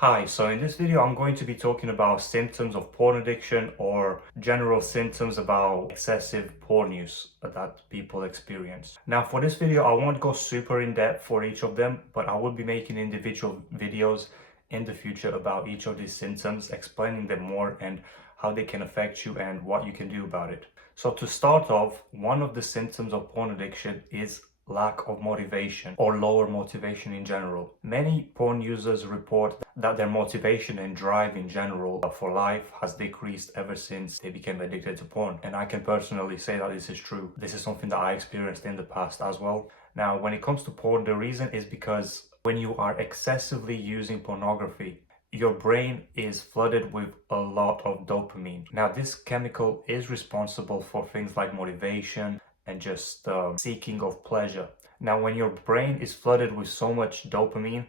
Hi, so in this video I'm going to be talking about symptoms of porn addiction or general symptoms about excessive porn use that people experience. Now for this video I won't go super in depth for each of them, but I will be making individual videos in the future about each of these symptoms, explaining them more and how they can affect you and what you can do about it. So to start off, one of the symptoms of porn addiction is lack of motivation or lower motivation in general. Many porn users report that their motivation and drive in general for life has decreased ever since they became addicted to porn. And I can personally say that this is true. This is something that I experienced in the past as well. Now, when it comes to porn, the reason is because when you are excessively using pornography, your brain is flooded with a lot of dopamine. Now, this chemical is responsible for things like motivation and just seeking of pleasure. Now, when your brain is flooded with so much dopamine,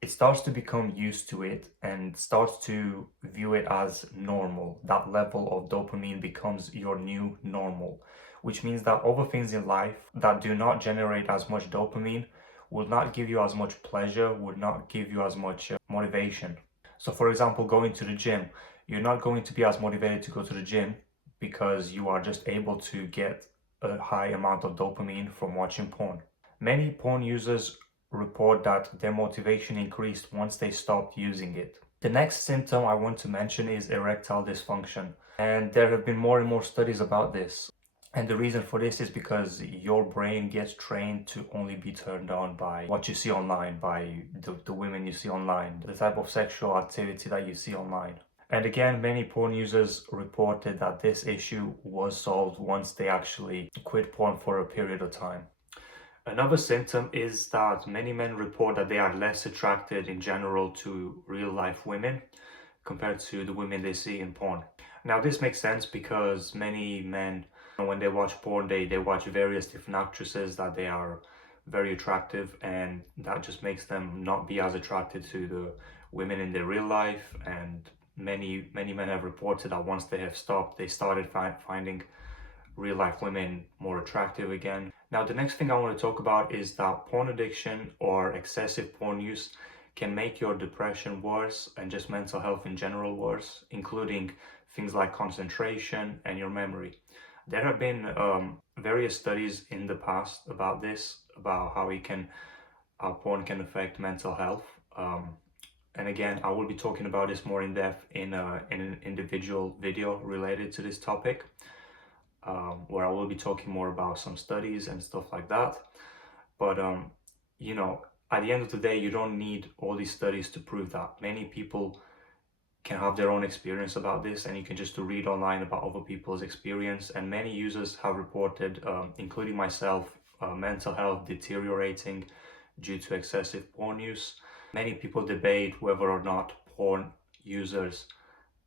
it starts to become used to it and starts to view it as normal. That level of dopamine becomes your new normal, which means that other things in life that do not generate as much dopamine will not give you as much pleasure, would not give you as much motivation. So for example, going to the gym, you're not going to be as motivated to go to the gym because you are just able to get a high amount of dopamine from watching porn. Many porn users report that their motivation increased once they stopped using it. The next symptom I want to mention is erectile dysfunction. And there have been more and more studies about this. And the reason for this is because your brain gets trained to only be turned on by what you see online, by the women you see online, the type of sexual activity that you see online. And again, many porn users reported that this issue was solved once they actually quit porn for a period of time. Another symptom is that many men report that they are less attracted in general to real life women compared to the women they see in porn. Now, this makes sense because many men, when they watch porn, they watch various different actresses that they are very attractive, and that just makes them not be as attracted to the women in their real life. And many men have reported that once they have stopped, they started finding real life women more attractive again. Now, the next thing I want to talk about is that porn addiction or excessive porn use can make your depression worse and just mental health in general worse, including things like concentration and your memory. There have been various studies in the past about this, about how porn can affect mental health. And again, I will be talking about this more in depth in an individual video related to this topic, where I will be talking more about some studies and stuff like that. But you know, at the end of the day, you don't need all these studies to prove that. Many people can have their own experience about this, and you can just read online about other people's experience. And many users have reported, including myself, mental health deteriorating due to excessive porn use. Many people debate whether or not porn users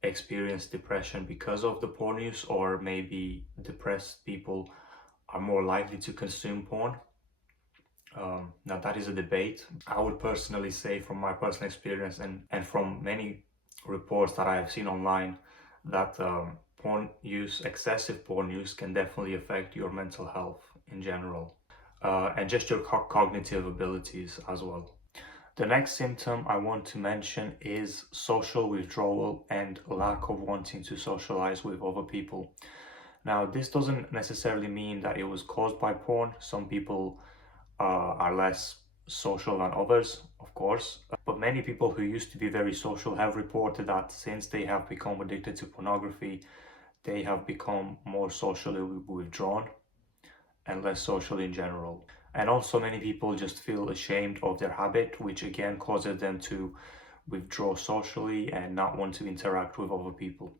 experience depression because of the porn use, or maybe depressed people are more likely to consume porn. Now that is a debate. I would personally say, from my personal experience and from many reports that I have seen online, that excessive porn use can definitely affect your mental health in general, and just your cognitive abilities as well. The next symptom I want to mention is social withdrawal and lack of wanting to socialize with other people. Now, this doesn't necessarily mean that it was caused by porn. Some people are less social than others, of course. But many people who used to be very social have reported that since they have become addicted to pornography, they have become more socially withdrawn and less social in general. And also many people just feel ashamed of their habit, which again causes them to withdraw socially and not want to interact with other people.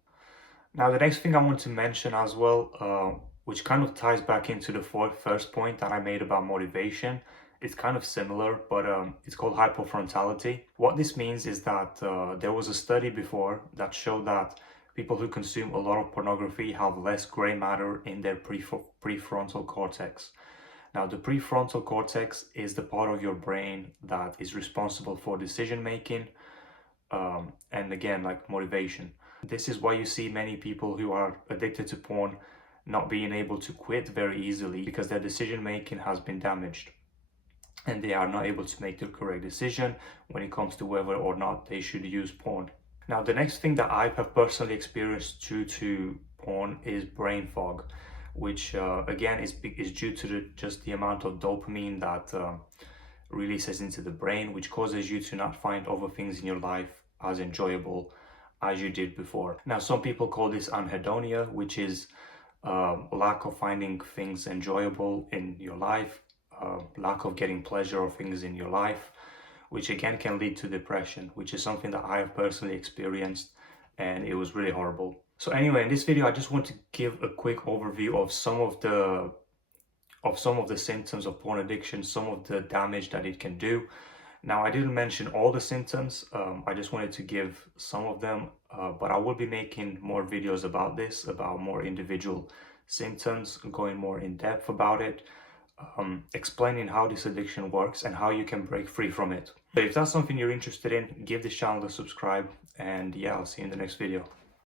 Now, the next thing I want to mention as well, which kind of ties back into the first point that I made about motivation, it's kind of similar, but it's called hypofrontality. What this means is that there was a study before that showed that people who consume a lot of pornography have less gray matter in their prefrontal cortex. Now, the prefrontal cortex is the part of your brain that is responsible for decision making, and again, like motivation. This is why you see many people who are addicted to porn not being able to quit very easily, because their decision making has been damaged. and they are not able to make the correct decision when it comes to whether or not they should use porn. Now, the next thing that I have personally experienced due to porn is brain fog, which again is due to just the amount of dopamine that releases into the brain, which causes you to not find other things in your life as enjoyable as you did before. Now, some people call this anhedonia, which is lack of finding things enjoyable in your life, lack of getting pleasure of things in your life, which again can lead to depression, which is something that I have personally experienced, and it was really horrible. So anyway, in this video, I just want to give a quick overview of some of the symptoms of porn addiction, some of the damage that it can do. Now, I didn't mention all the symptoms. I just wanted to give some of them, but I will be making more videos about this, about more individual symptoms, going more in depth about it, explaining how this addiction works and how you can break free from it. So if that's something you're interested in, give this channel a subscribe, and yeah, I'll see you in the next video.